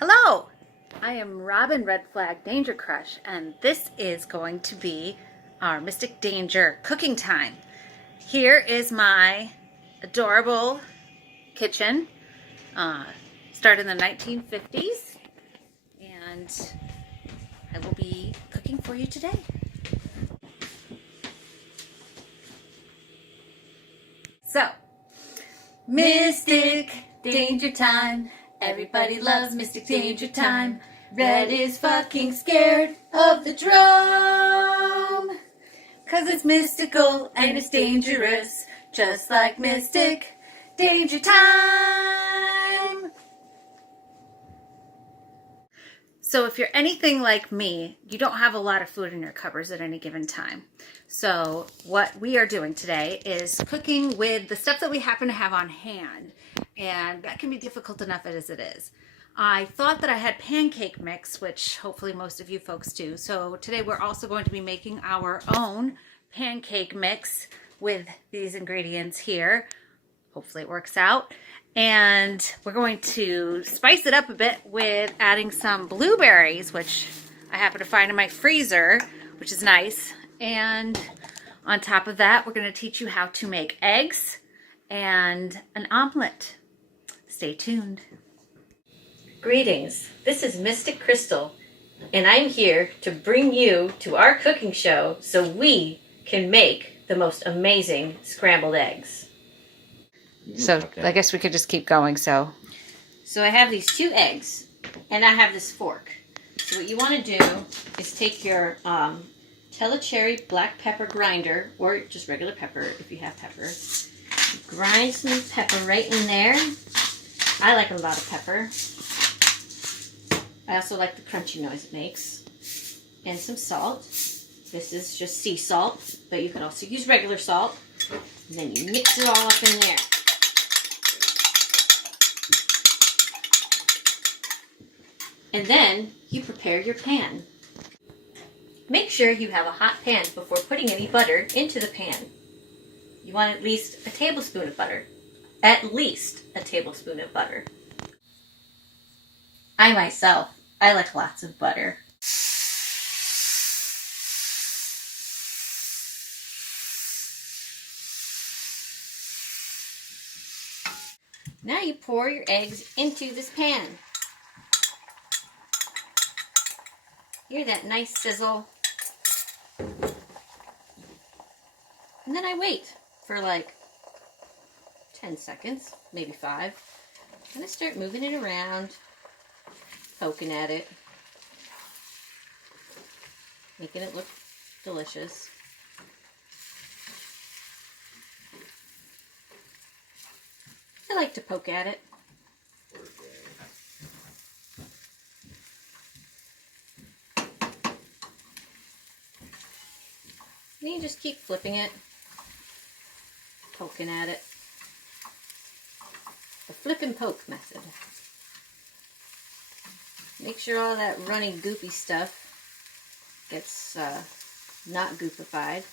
Hello, I am Robin Red Flag Danger Crush, and this is going to be our Mystic Danger cooking time. Here is my adorable kitchen, started in the 1950s, and I will be cooking for you today. So, Mystic Danger Time. Everybody loves Mystic Danger Time. Red is fucking scared of the drum, 'cause it's mystical and it's dangerous, just like Mystic Danger Time. So if you're anything like me, you don't have a lot of food in your cupboards at any given time. So what we are doing today is cooking with the stuff that we happen to have on hand. And that can be difficult enough as it is. I thought that I had pancake mix, which hopefully most of you folks do. So today we're also going to be making our own pancake mix with these ingredients here. Hopefully it works out. And we're going to spice it up a bit with adding some blueberries, which I happen to find in my freezer, which is nice. And on top of that, we're going to teach you how to make eggs and an omelet. Stay tuned. Greetings, this is Mystic Crystal, and I'm here to bring you to our cooking show so we can make the most amazing scrambled eggs. So okay. I guess we could just keep going. So I have these 2 eggs, and I have this fork. So what you want to do is take your Telecherry black pepper grinder, or just regular pepper if you have pepper. Grind some pepper right in there. I like a lot of pepper. I also like the crunchy noise it makes. And some salt. This is just sea salt, but you can also use regular salt. And then you mix it all up in there. And then you prepare your pan. Make sure you have a hot pan before putting any butter into the pan. You want at least a tablespoon of butter. At least a tablespoon of butter. I like lots of butter. Now you pour your eggs into this pan. Hear that nice sizzle? And then I wait for like 10 seconds, maybe 5. And I start moving it around, poking at it, making it look delicious. I like to poke at it. And you just keep flipping it, poking at it. The flip and poke method. Make sure all that runny, goopy stuff gets not goopified.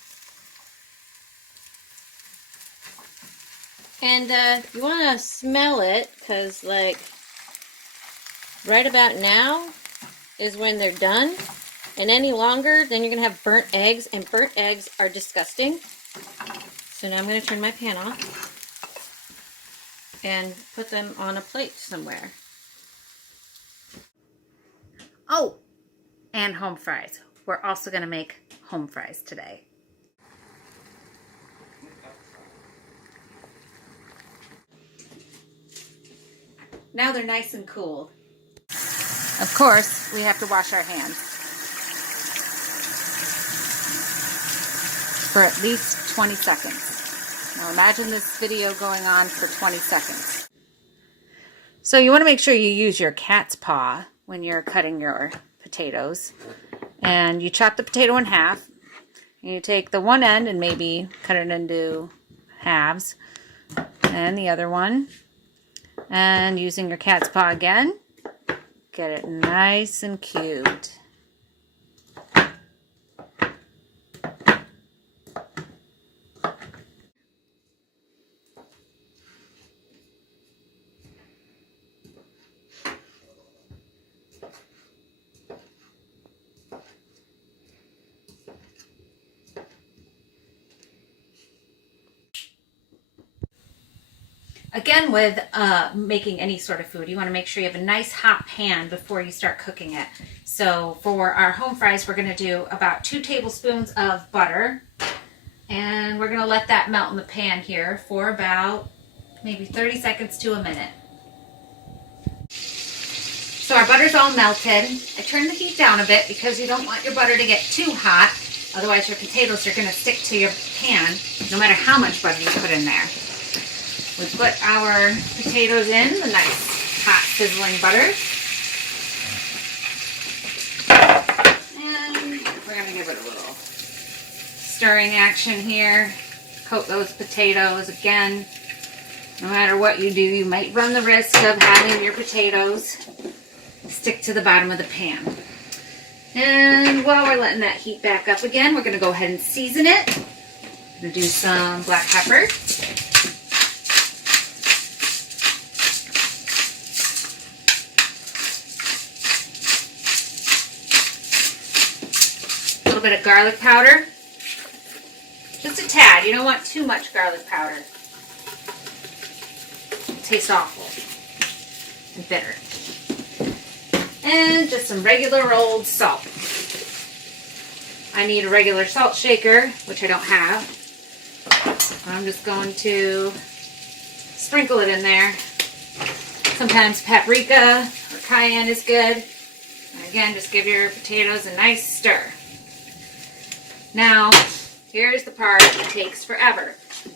And you want to smell it, because like right about now is when they're done. And any longer, then you're going to have burnt eggs, and burnt eggs are disgusting. So now I'm going to turn my pan off and put them on a plate somewhere. oh, and home fries. We're also going to make home fries today. Now they're nice and cool. Of course, we have to wash our hands for at least 20 seconds. Now imagine this video going on for 20 seconds. So you want to make sure you use your cat's paw when you're cutting your potatoes. And you chop the potato in half. And you take the one end and maybe cut it into halves. And the other one. And using your cat's paw again, get it nice and cubed. Again, with making any sort of food, you want to make sure you have a nice hot pan before you start cooking it. So for our home fries, we're going to do about 2 tablespoons of butter. And we're going to let that melt in the pan here for about maybe 30 seconds to a minute. So our butter's all melted. I turned the heat down a bit because you don't want your butter to get too hot. Otherwise your potatoes are going to stick to your pan no matter how much butter you put in there. We put our potatoes in the nice hot sizzling butter. And we're going to give it a little stirring action here. Coat those potatoes again. No matter what you do, you might run the risk of having your potatoes stick to the bottom of the pan. And while we're letting that heat back up again, we're going to go ahead and season it. I'm going to do some black pepper. A little bit of garlic powder. Just a tad. You don't want too much garlic powder. It tastes awful and bitter. And just some regular old salt. I need a regular salt shaker, which I don't have. I'm just going to sprinkle it in there. Sometimes paprika or cayenne is good. And again, just give your potatoes a nice stir. Now, here's the part that takes forever.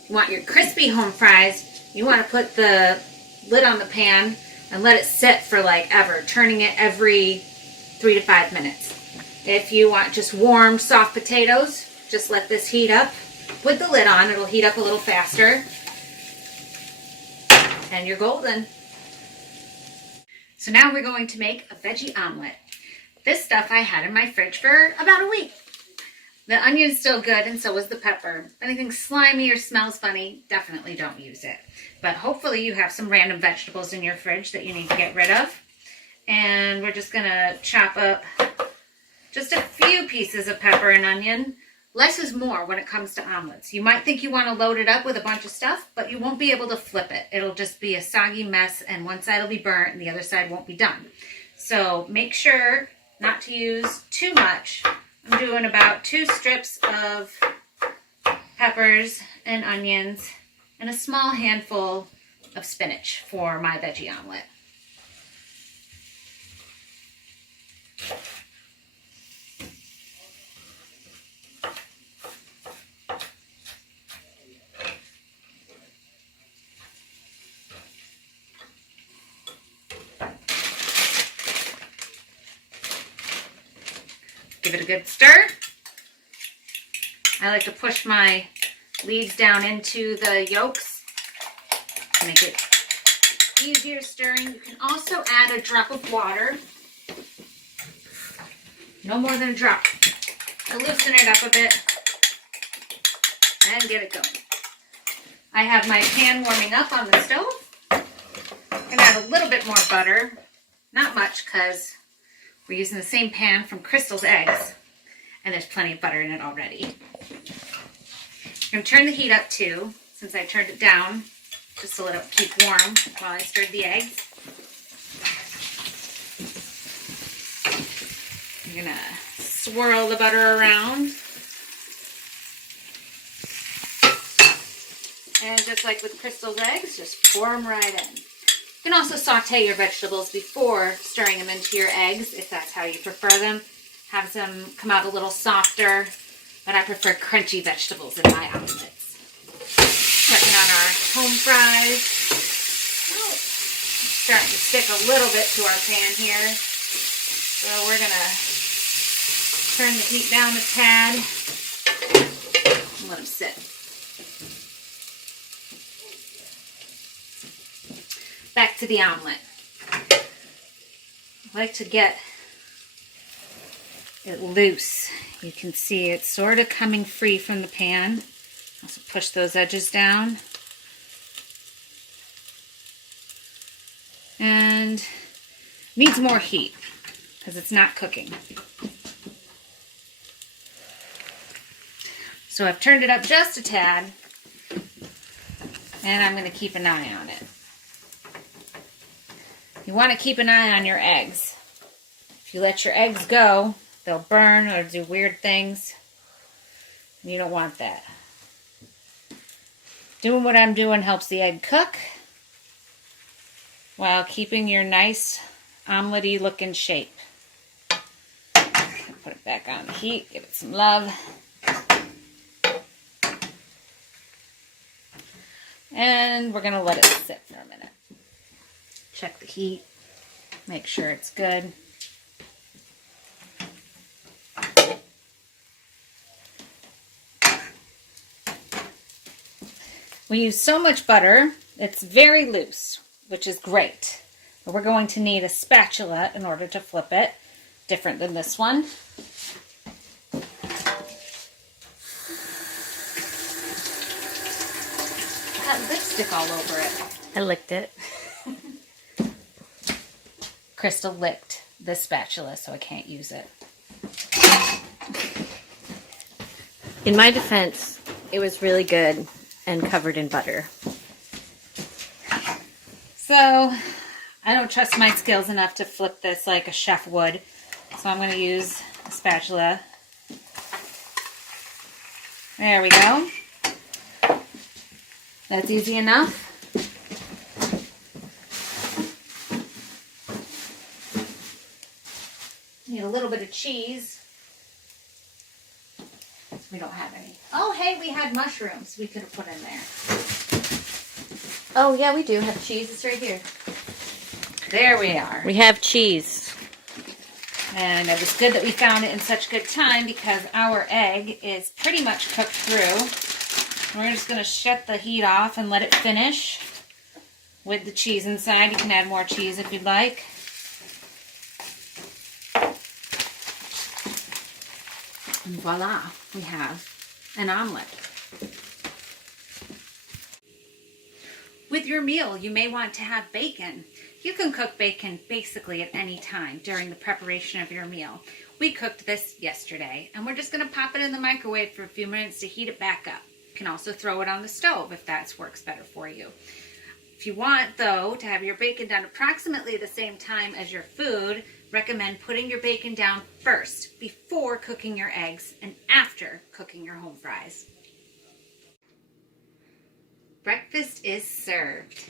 You want your crispy home fries. You want to put the lid on the pan and let it sit for like ever, turning it every 3 to 5 minutes. If you want just warm, soft potatoes, just let this heat up with the lid on. It'll heat up a little faster. And you're golden. So now we're going to make a veggie omelet. This stuff I had in my fridge for about a week. The onion's still good, and so was the pepper. If anything slimy or smells funny, definitely don't use it. But hopefully you have some random vegetables in your fridge that you need to get rid of. And we're just going to chop up just a few pieces of pepper and onion. Less is more when it comes to omelets. You might think you want to load it up with a bunch of stuff, but you won't be able to flip it. It'll just be a soggy mess, and one side will be burnt and the other side won't be done. So make sure not to use too much. I'm doing about 2 strips of peppers and onions and a small handful of spinach for my veggie omelet. Give it a good stir. I like to push my leaves down into the yolks to make it easier stirring. You can also add a drop of water. No more than a drop. To loosen it up a bit and get it going. I have my pan warming up on the stove. I'm going to add a little bit more butter. Not much because we're using the same pan from Crystal's eggs, and there's plenty of butter in it already. I'm going to turn the heat up too, since I turned it down, just to let it keep warm while I stirred the eggs. I'm going to swirl the butter around. And just like with Crystal's eggs, just pour them right in. You can also saute your vegetables before stirring them into your eggs, if that's how you prefer them. Have them come out a little softer, but I prefer crunchy vegetables in my omelets. Checking on our home fries. Oh, starting to stick a little bit to our pan here. So we're going to turn the heat down a tad and let them sit. Back to the omelet. I like to get it loose. You can see it's sort of coming free from the pan. Also push those edges down. And needs more heat because it's not cooking. So I've turned it up just a tad. And I'm going to keep an eye on it. You want to keep an eye on your eggs. If you let your eggs go, they'll burn or do weird things. You don't want that. Doing what I'm doing helps the egg cook while keeping your nice omelette-y looking shape. Put it back on the heat, give it some love. And we're going to let it sit for a minute. Check the heat, make sure it's good. We use so much butter, it's very loose, which is great. But we're going to need a spatula in order to flip it, different than this one. Got lipstick all over it. I licked it. Crystal licked this spatula, so I can't use it. In my defense, it was really good and covered in butter. So, I don't trust my skills enough to flip this like a chef would. So I'm going to use a spatula. There we go. That's easy enough. Need a little bit of cheese. We don't have any. Oh, hey, we had mushrooms we could have put in there. Oh, yeah, we do have cheese. It's right here. There we are. We have cheese. And it was good that we found it in such good time because our egg is pretty much cooked through. We're just going to shut the heat off and let it finish with the cheese inside. You can add more cheese if you'd like. And voila, we have an omelet. With your meal, you may want to have bacon. You can cook bacon basically at any time during the preparation of your meal. We cooked this yesterday, and we're just going to pop it in the microwave for a few minutes to heat it back up. You can also throw it on the stove if that works better for you. If you want, though, to have your bacon done approximately the same time as your food, recommend putting your bacon down first before cooking your eggs and after cooking your home fries. Breakfast is served.